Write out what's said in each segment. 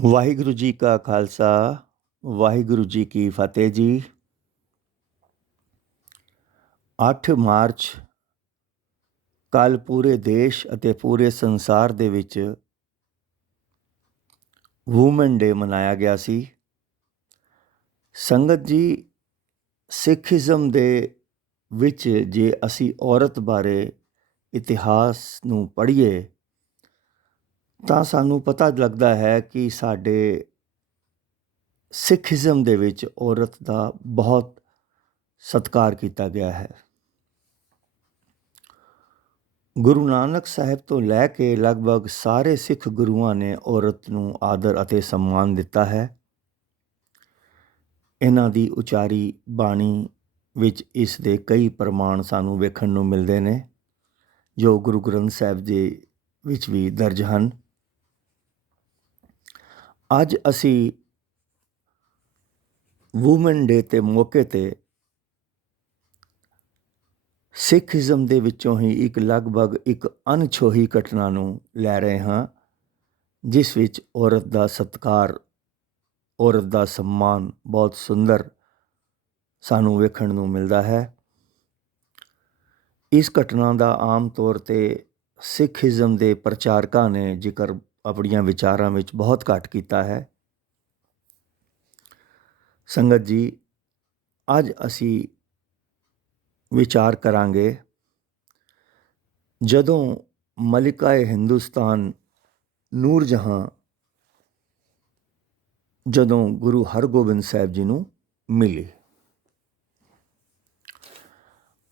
ਵਾਹਿਗੁਰੂ ਜੀ ਕਾ ਖਾਲਸਾ ਵਾਹਿਗੁਰੂ ਜੀ ਕੀ ਫਤਿਹ ਜੀ। 8 ਮਾਰਚ ਕੱਲ੍ਹ ਪੂਰੇ ਦੇਸ਼ ਅਤੇ ਪੂਰੇ ਸੰਸਾਰ ਦੇ ਵਿੱਚ ਵੂਮਨ ਡੇ ਮਨਾਇਆ ਗਿਆ ਸੀ। ਸੰਗਤ ਜੀ, ਸਿੱਖੀਜ਼ਮ ਦੇ ਵਿੱਚ ਜੇ ਅਸੀਂ ਔਰਤ ਬਾਰੇ ਇਤਿਹਾਸ ਨੂੰ ਪੜ੍ਹੀਏ ਤਾਂ ਸਾਨੂੰ ਪਤਾ ਲੱਗਦਾ ਹੈ ਕਿ ਸਾਡੇ ਸਿੱਖੀਜ਼ਮ ਦੇ ਵਿੱਚ ਔਰਤ ਦਾ ਬਹੁਤ ਸਤਿਕਾਰ ਕੀਤਾ ਗਿਆ ਹੈ। ਗੁਰੂ ਨਾਨਕ ਸਾਹਿਬ ਤੋਂ ਲੈ ਕੇ ਲਗਭਗ ਸਾਰੇ ਸਿੱਖ ਗੁਰੂਆਂ ਨੇ ਔਰਤ ਨੂੰ ਆਦਰ ਅਤੇ ਸਨਮਾਨ ਦਿੱਤਾ ਹੈ। ਇਹਨਾਂ ਦੀ ਉਚਾਰੀ ਬਾਣੀ ਵਿੱਚ ਇਸ ਦੇ ਕਈ ਪ੍ਰਮਾਣ ਸਾਨੂੰ ਵੇਖਣ ਨੂੰ ਮਿਲਦੇ ਨੇ, ਜੋ ਗੁਰੂ ਗ੍ਰੰਥ ਸਾਹਿਬ ਜੀ ਵਿੱਚ ਵੀ ਦਰਜ ਹਨ। ਅੱਜ ਅਸੀਂ ਵੂਮਨ ਡੇ ਦੇ ਮੌਕੇ 'ਤੇ ਸਿੱਖੀਜ਼ਮ ਦੇ ਵਿੱਚੋਂ ਹੀ ਲਗਭਗ ਇੱਕ ਅਣਛੋਹੀ ਘਟਨਾ ਨੂੰ ਲੈ ਰਹੇ ਹਾਂ, ਜਿਸ ਵਿੱਚ ਔਰਤ ਦਾ ਸਤਿਕਾਰ, ਔਰਤ ਦਾ ਸਨਮਾਨ ਬਹੁਤ ਸੁੰਦਰ ਸਾਨੂੰ ਵੇਖਣ ਨੂੰ ਮਿਲਦਾ ਹੈ। ਇਸ ਘਟਨਾ ਦਾ ਆਮ ਤੌਰ 'ਤੇ ਸਿੱਖੀਜ਼ਮ ਦੇ ਪ੍ਰਚਾਰਕਾਂ ਨੇ ਜ਼ਿਕਰ ਆਪਣੀਆਂ ਵਿਚਾਰਾਂ ਵਿੱਚ ਬਹੁਤ ਘੱਟ ਕੀਤਾ ਹੈ। ਸੰਗਤ ਜੀ, ਅੱਜ ਅਸੀਂ ਵਿਚਾਰ ਕਰਾਂਗੇ ਜਦੋਂ ਮਲਿਕਾ-ਏ ਹਿੰਦੁਸਤਾਨ ਨੂਰ ਜਹਾਂ ਜਦੋਂ ਗੁਰੂ ਹਰਗੋਬਿੰਦ ਸਾਹਿਬ ਜੀ ਨੂੰ ਮਿਲੀ।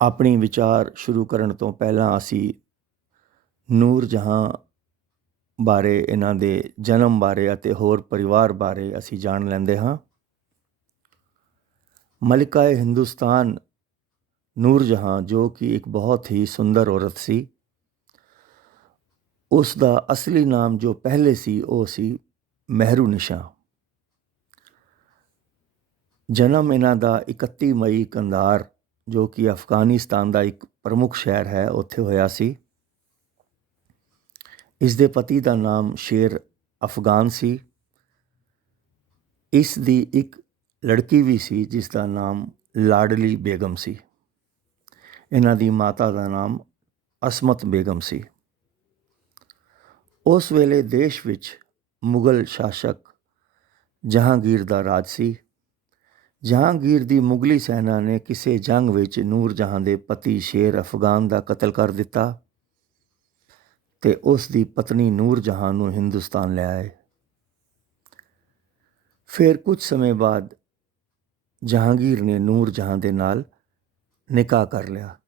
ਆਪਣੀ ਵਿਚਾਰ ਸ਼ੁਰੂ ਕਰਨ ਤੋਂ ਪਹਿਲਾਂ ਅਸੀਂ ਨੂਰ ਜਹਾਂ ਬਾਰੇ, ਇਹਨਾਂ ਦੇ ਜਨਮ ਬਾਰੇ ਅਤੇ ਹੋਰ ਪਰਿਵਾਰ ਬਾਰੇ ਅਸੀਂ ਜਾਣ ਲੈਂਦੇ ਹਾਂ। ਮਲਿਕਾ-ਏ ਹਿੰਦੁਸਤਾਨ ਨੂਰ ਜਹਾਂ, ਜੋ ਕਿ ਇੱਕ ਬਹੁਤ ਹੀ ਸੁੰਦਰ ਔਰਤ ਸੀ, ਉਸ ਦਾ ਅਸਲੀ ਨਾਮ ਜੋ ਪਹਿਲੇ ਸੀ ਉਹ ਸੀ ਮਹਿਰੂਨਿਸ਼ਾ। ਜਨਮ ਇਹਨਾਂ ਦਾ 31 ਮਈ ਕੰਧਾਰ, ਜੋ ਕਿ ਅਫਗਾਨਿਸਤਾਨ ਦਾ ਇੱਕ ਪ੍ਰਮੁੱਖ ਸ਼ਹਿਰ ਹੈ, ਉੱਥੇ ਹੋਇਆ ਸੀ। ਇਸ ਦੇ ਪਤੀ ਦਾ ਨਾਮ ਸ਼ੇਰ ਅਫਗਾਨ ਸੀ। ਇਸ ਦੀ ਇੱਕ ਲੜਕੀ ਵੀ ਸੀ ਜਿਸ ਦਾ ਨਾਮ ਲਾਡਲੀ ਬੇਗਮ ਸੀ। ਇਹਨਾਂ ਦੀ ਮਾਤਾ ਦਾ ਨਾਮ ਅਸਮਤ ਬੇਗਮ ਸੀ। ਉਸ ਵੇਲੇ ਦੇਸ਼ ਵਿੱਚ ਮੁਗਲ ਸ਼ਾਸਕ ਜਹਾਂਗੀਰ ਦਾ ਰਾਜ ਸੀ। ਜਹਾਂਗੀਰ ਦੀ ਮੁਗਲੀ ਸੈਨਾ ਨੇ ਕਿਸੇ ਜੰਗ ਵਿੱਚ ਨੂਰ ਜਹਾਂ ਦੇ ਪਤੀ ਸ਼ੇਰ ਅਫਗਾਨ ਦਾ ਕਤਲ ਕਰ ਦਿੱਤਾ ਅਤੇ ਉਸ ਦੀ ਪਤਨੀ ਨੂਰ ਜਹਾਂ ਨੂੰ ਹਿੰਦੁਸਤਾਨ ਲੈ ਆਏ। ਫਿਰ ਕੁਝ ਸਮੇਂ ਬਾਅਦ ਜਹਾਂਗੀਰ ਨੇ ਨੂਰ ਜਹਾਂ ਦੇ ਨਾਲ ਨਿਕਾਹ ਕਰ ਲਿਆ।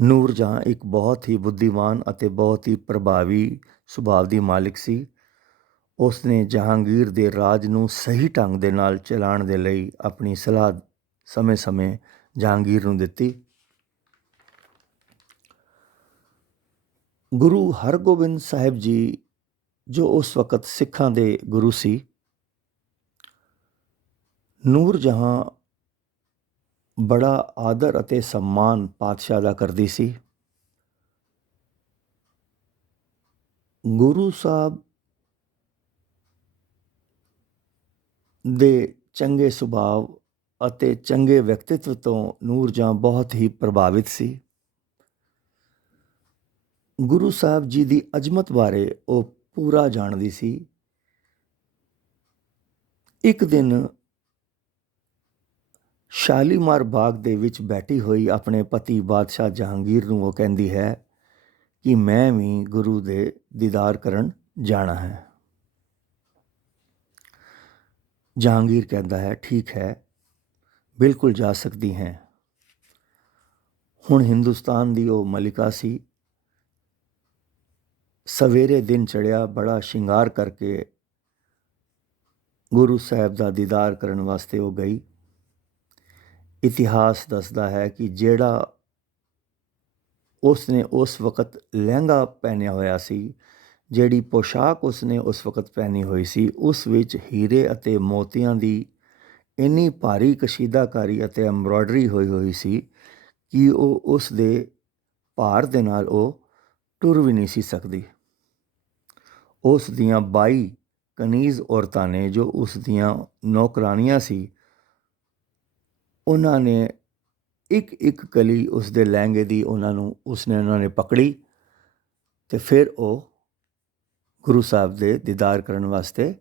ਨੂਰ ਜਹਾਂ ਇੱਕ ਬਹੁਤ ਹੀ ਬੁੱਧੀਮਾਨ ਅਤੇ ਬਹੁਤ ਹੀ ਪ੍ਰਭਾਵੀ ਸੁਭਾਅ ਦੀ ਮਾਲਿਕ ਸੀ। ਉਸ ਨੇ ਜਹਾਂਗੀਰ ਦੇ ਰਾਜ ਨੂੰ ਸਹੀ ਢੰਗ ਦੇ ਨਾਲ ਚਲਾਉਣ ਦੇ ਲਈ ਆਪਣੀ ਸਲਾਹ ਸਮੇਂ-ਸਮੇਂ ਜਹਾਂਗੀਰ ਨੂੰ ਦਿੱਤੀ। ਗੁਰੂ ਹਰਗੋਬਿੰਦ ਸਾਹਿਬ ਜੀ, ਜੋ ਉਸ ਵਕਤ ਸਿੱਖਾਂ ਦੇ ਗੁਰੂ ਸੀ, ਨੂਰ ਜਹਾਂ ਬੜਾ ਆਦਰ ਅਤੇ ਸਨਮਾਨ ਪਾਤਸ਼ਾਹ ਦਾ ਕਰਦੀ ਸੀ। ਗੁਰੂ ਸਾਹਿਬ ਦੇ ਚੰਗੇ ਸੁਭਾਅ ਅਤੇ ਚੰਗੇ ਵਿਅਕਤਿਤਵ ਤੋਂ ਨੂਰ ਜਹਾਂ ਬਹੁਤ ਹੀ ਪ੍ਰਭਾਵਿਤ ਸੀ। ਗੁਰੂ ਸਾਹਿਬ ਜੀ ਦੀ ਅਜ਼ਮਤ ਬਾਰੇ ਉਹ ਪੂਰਾ ਜਾਣਦੀ ਸੀ। ਇੱਕ ਦਿਨ ਸ਼ਾਲੀਮਾਰ ਬਾਗ ਦੇ ਵਿੱਚ ਬੈਠੀ ਹੋਈ ਆਪਣੇ ਪਤੀ ਬਾਦਸ਼ਾਹ ਜਹਾਂਗੀਰ ਨੂੰ ਉਹ ਕਹਿੰਦੀ ਹੈ ਕਿ ਮੈਂ ਵੀ ਗੁਰੂ ਦੇ ਦੀਦਾਰ ਕਰਨ ਜਾਣਾ ਹੈ। ਜਹਾਂਗੀਰ ਕਹਿੰਦਾ ਹੈ, ਠੀਕ ਹੈ, ਬਿਲਕੁਲ ਜਾ ਸਕਦੀ ਹੈ। ਹੁਣ ਹਿੰਦੁਸਤਾਨ ਦੀ ਉਹ ਮਲਿਕਾ ਸੀ। ਸਵੇਰੇ ਦਿਨ ਚੜ੍ਹਿਆ, ਬੜਾ ਸ਼ਿੰਗਾਰ ਕਰਕੇ ਗੁਰੂ ਸਾਹਿਬ ਦਾ ਦੀਦਾਰ ਕਰਨ ਵਾਸਤੇ ਉਹ ਗਈ। ਇਤਿਹਾਸ ਦੱਸਦਾ ਹੈ ਕਿ ਜਿਹੜਾ ਉਸਨੇ ਉਸ ਵਕਤ ਲਹਿੰਗਾ ਪਹਿਨਿਆ ਹੋਇਆ ਸੀ, ਜਿਹੜੀ ਪੋਸ਼ਾਕ ਉਸਨੇ ਉਸ ਵਕਤ ਪਹਿਨੀ ਹੋਈ ਸੀ, ਉਸ ਵਿੱਚ ਹੀਰੇ ਅਤੇ ਮੋਤੀਆਂ ਦੀ ਇੰਨੀ ਭਾਰੀ ਕਸ਼ੀਦਾਕਾਰੀ ਅਤੇ ਐਮਬਰਾਇਡਰੀ ਹੋਈ ਸੀ ਕਿ ਉਹ ਉਸ ਦੇ ਭਾਰ ਦੇ ਨਾਲ ਉਹ ਟੁਰ ਵੀ ਨਹੀਂ ਸੀ ਸਕਦੀ। ਉਸ ਦੀਆਂ 22 ਕਨੀਜ਼ ਔਰਤਾਂ ਨੇ ਜੋ ਉਸ ਦੀਆਂ ਨੌਕਰਾਣੀਆਂ ਸੀ, ਉਹਨਾਂ ਨੇ ਇੱਕ ਇੱਕ ਕਲੀ ਉਸ ਦੇ ਲਹਿੰਗੇ ਦੀ ਉਹਨਾਂ ਨੇ ਪਕੜੀ ਅਤੇ ਫਿਰ ਉਹ ਗੁਰੂ ਸਾਹਿਬ ਦੇ ਦੀਦਾਰ ਕਰਨ ਵਾਸਤੇ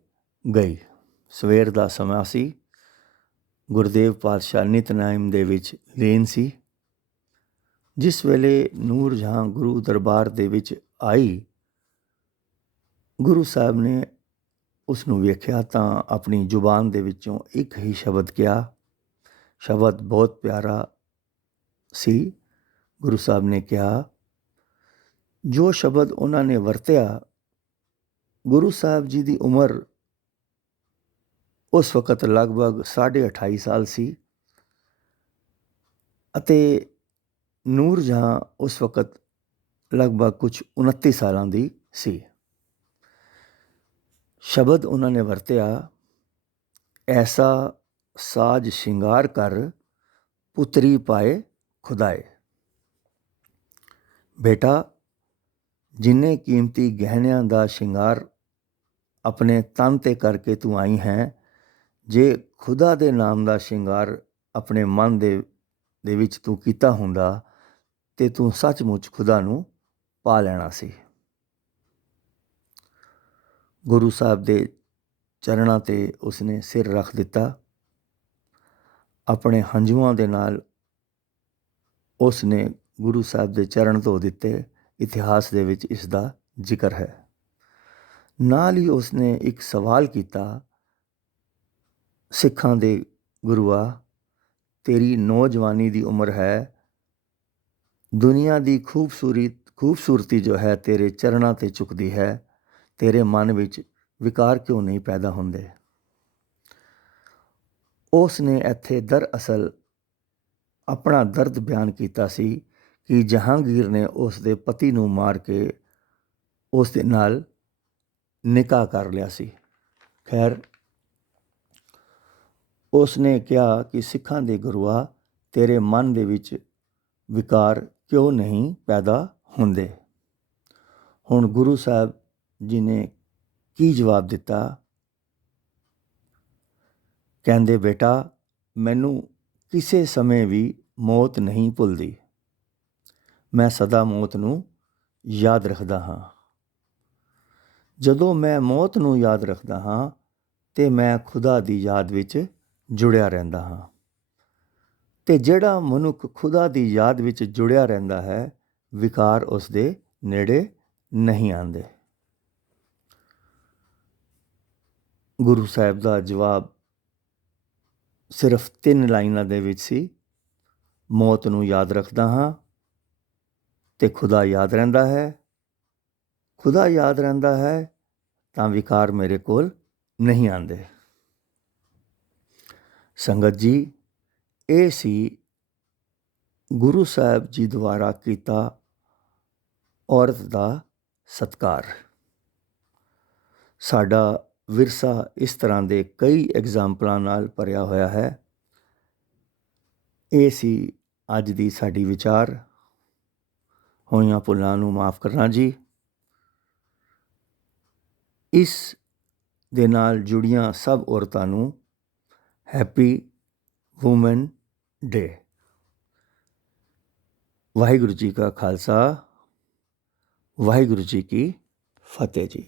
ਗਈ। ਸਵੇਰ ਦਾ ਸਮਾਂ ਸੀ। ਗੁਰਦੇਵ ਪਾਤਸ਼ਾਹ ਨਿਤਨੇਮ ਦੇ ਵਿੱਚ ਲੀਨ ਸੀ। ਜਿਸ ਵੇਲੇ ਨੂਰ ਜਹਾਂ ਗੁਰੂ ਦਰਬਾਰ ਦੇ ਵਿੱਚ ਆਈ, ਗੁਰੂ ਸਾਹਿਬ ਨੇ ਉਸ ਨੂੰ ਵੇਖਿਆ ਤਾਂ ਆਪਣੀ ਜ਼ੁਬਾਨ ਦੇ ਵਿੱਚੋਂ ਇੱਕ ਹੀ ਸ਼ਬਦ ਕਿਹਾ। ਸ਼ਬਦ ਬਹੁਤ ਪਿਆਰਾ ਸੀ। ਗੁਰੂ ਸਾਹਿਬ ਨੇ ਕਿਹਾ, ਜੋ ਸ਼ਬਦ ਉਹਨਾਂ ਨੇ ਵਰਤਿਆ, ਗੁਰੂ ਸਾਹਿਬ ਜੀ ਦੀ ਉਮਰ ਉਸ ਵਕਤ ਲਗਭਗ 28.5 ਸਾਲ ਸੀ ਅਤੇ ਨੂਰ ਜਹਾਂ ਉਸ ਵਕਤ ਲਗਭਗ ਕੁਝ 29 ਸਾਲਾਂ ਦੀ ਸੀ। ਸ਼ਬਦ ਉਹਨਾਂ ਨੇ ਵਰਤਿਆ, ਐਸਾ ਸਾਜ ਸ਼ਿੰਗਾਰ ਕਰ ਪੁੱਤਰੀ ਪਾਏ ਖੁਦਾਏ। ਬੇਟਾ, ਜਿੰਨੇ ਕੀਮਤੀ ਗਹਿਣਿਆਂ ਦਾ ਸ਼ਿੰਗਾਰ ਆਪਣੇ ਤਨ 'ਤੇ ਕਰਕੇ ਤੂੰ ਆਈ ਹੈ, ਜੇ ਖੁਦਾ ਦੇ ਨਾਮ ਦਾ ਸ਼ਿੰਗਾਰ ਆਪਣੇ ਮਨ ਦੇ ਵਿੱਚ ਤੂੰ ਕੀਤਾ ਹੁੰਦਾ ਤੇ ਤੂੰ ਸੱਚਮੁੱਚ ਖੁਦਾ ਨੂੰ ਪਾ ਲੈਣਾ ਸੀ। ਗੁਰੂ ਸਾਹਿਬ ਦੇ ਚਰਨਾਂ 'ਤੇ ਉਸਨੇ ਸਿਰ ਰੱਖ ਦਿੱਤਾ। ਆਪਣੇ ਹੰਝੂਆਂ ਦੇ ਨਾਲ ਉਸਨੇ ਗੁਰੂ ਸਾਹਿਬ ਦੇ ਚਰਨ ਧੋ ਦਿੱਤੇ। ਇਤਿਹਾਸ ਦੇ ਵਿੱਚ ਇਸ ਦਾ ਜ਼ਿਕਰ ਹੈ। ਨਾਲ ਹੀ ਉਸਨੇ ਇੱਕ ਸਵਾਲ ਕੀਤਾ, ਸਿੱਖਾਂ ਦੇ ਗੁਰੂਆ, ਤੇਰੀ ਨੌਜਵਾਨੀ ਦੀ ਉਮਰ ਹੈ, ਦੁਨੀਆ ਦੀ ਖੂਬਸੂਰਤੀ ਜੋ ਹੈ ਤੇਰੇ ਚਰਨਾਂ 'ਤੇ ਝੁਕਦੀ ਹੈ, ਤੇਰੇ ਮਨ ਵਿੱਚ ਵਿਕਾਰ ਕਿਉਂ ਨਹੀਂ ਪੈਦਾ ਹੁੰਦੇ? ਉਸ ਨੇ ਇੱਥੇ ਦਰਅਸਲ ਆਪਣਾ ਦਰਦ ਬਿਆਨ ਕੀਤਾ ਸੀ ਕਿ ਜਹਾਂਗੀਰ ਨੇ ਉਸ ਦੇ ਪਤੀ ਨੂੰ ਮਾਰ ਕੇ ਉਸ ਦੇ ਨਾਲ ਨਿਕਾਹ ਕਰ ਲਿਆ ਸੀ। ਖੈਰ, ਉਸ ਨੇ ਕਿਹਾ ਕਿ ਸਿੱਖਾਂ ਦੇ ਗੁਰੂਆ, ਤੇਰੇ ਮਨ ਦੇ ਵਿੱਚ ਵਿਕਾਰ ਕਿਉਂ ਨਹੀਂ ਪੈਦਾ ਹੁੰਦੇ? ਹੁਣ ਗੁਰੂ ਸਾਹਿਬ ਜੀ ਨੇ ਕੀ ਜਵਾਬ ਦਿੱਤਾ? ਕਹਿੰਦੇ, ਬੇਟਾ, ਮੈਨੂੰ ਕਿਸੇ ਸਮੇਂ ਵੀ ਮੌਤ ਨਹੀਂ ਭੁੱਲਦੀ। ਮੈਂ ਸਦਾ ਮੌਤ ਨੂੰ ਯਾਦ ਰੱਖਦਾ ਹਾਂ। ਜਦੋਂ ਮੈਂ ਮੌਤ ਨੂੰ ਯਾਦ ਰੱਖਦਾ ਹਾਂ ਤੇ ਮੈਂ ਖੁਦਾ ਦੀ ਯਾਦ ਵਿੱਚ ਜੁੜਿਆ ਰਹਿੰਦਾ ਹਾਂ। ਤੇ ਜਿਹੜਾ ਮਨੁੱਖ ਖੁਦਾ ਦੀ ਯਾਦ ਵਿੱਚ ਜੁੜਿਆ ਰਹਿੰਦਾ ਹੈ, ਵਿਕਾਰ ਉਸ ਦੇ ਨੇੜੇ ਨਹੀਂ ਆਉਂਦੇ। ਗੁਰੂ ਸਾਹਿਬ ਦਾ ਜਵਾਬ ਸਿਰਫ 3 ਲਾਈਨਾਂ ਦੇ ਵਿੱਚ ਸੀ। ਮੌਤ ਨੂੰ ਯਾਦ ਰੱਖਦਾ ਹਾਂ ਤੇ ਖੁਦਾ ਯਾਦ ਰਹਿੰਦਾ ਹੈ। ਖੁਦਾ ਯਾਦ ਰਹਿੰਦਾ ਹੈ ਤਾਂ ਵਿਕਾਰ ਮੇਰੇ ਕੋਲ ਨਹੀਂ ਆਉਂਦੇ। ਸੰਗਤ ਜੀ, ਇਹ ਸੀ ਗੁਰੂ ਸਾਹਿਬ ਜੀ ਦੁਆਰਾ ਕੀਤਾ ਔਰਤ ਦਾ ਸਤਿਕਾਰ। ਸਾਡਾ ਵਿਰਸਾ ਇਸ ਤਰ੍ਹਾਂ ਦੇ ਕਈ ਐਗਜ਼ਾਮਪਲਾਂ ਨਾਲ ਭਰਿਆ ਹੋਇਆ ਹੈ। ਇਹ ਸੀ ਅੱਜ ਦੀ ਸਾਡੀ ਵਿਚਾਰ। ਹੋਈਆਂ ਭੁੱਲਾਂ ਨੂੰ ਮਾਫ਼ ਕਰਨਾ ਜੀ। ਇਸ ਦੇ ਨਾਲ ਜੁੜੀਆਂ ਸਭ ਔਰਤਾਂ ਨੂੰ happy woman day. Waheguru ji ਕਾ ਖਾਲਸਾ, ਵਾਹਿਗੁਰੂ ਜੀ ਕੀ ਫਤਿਹ ਜੀ।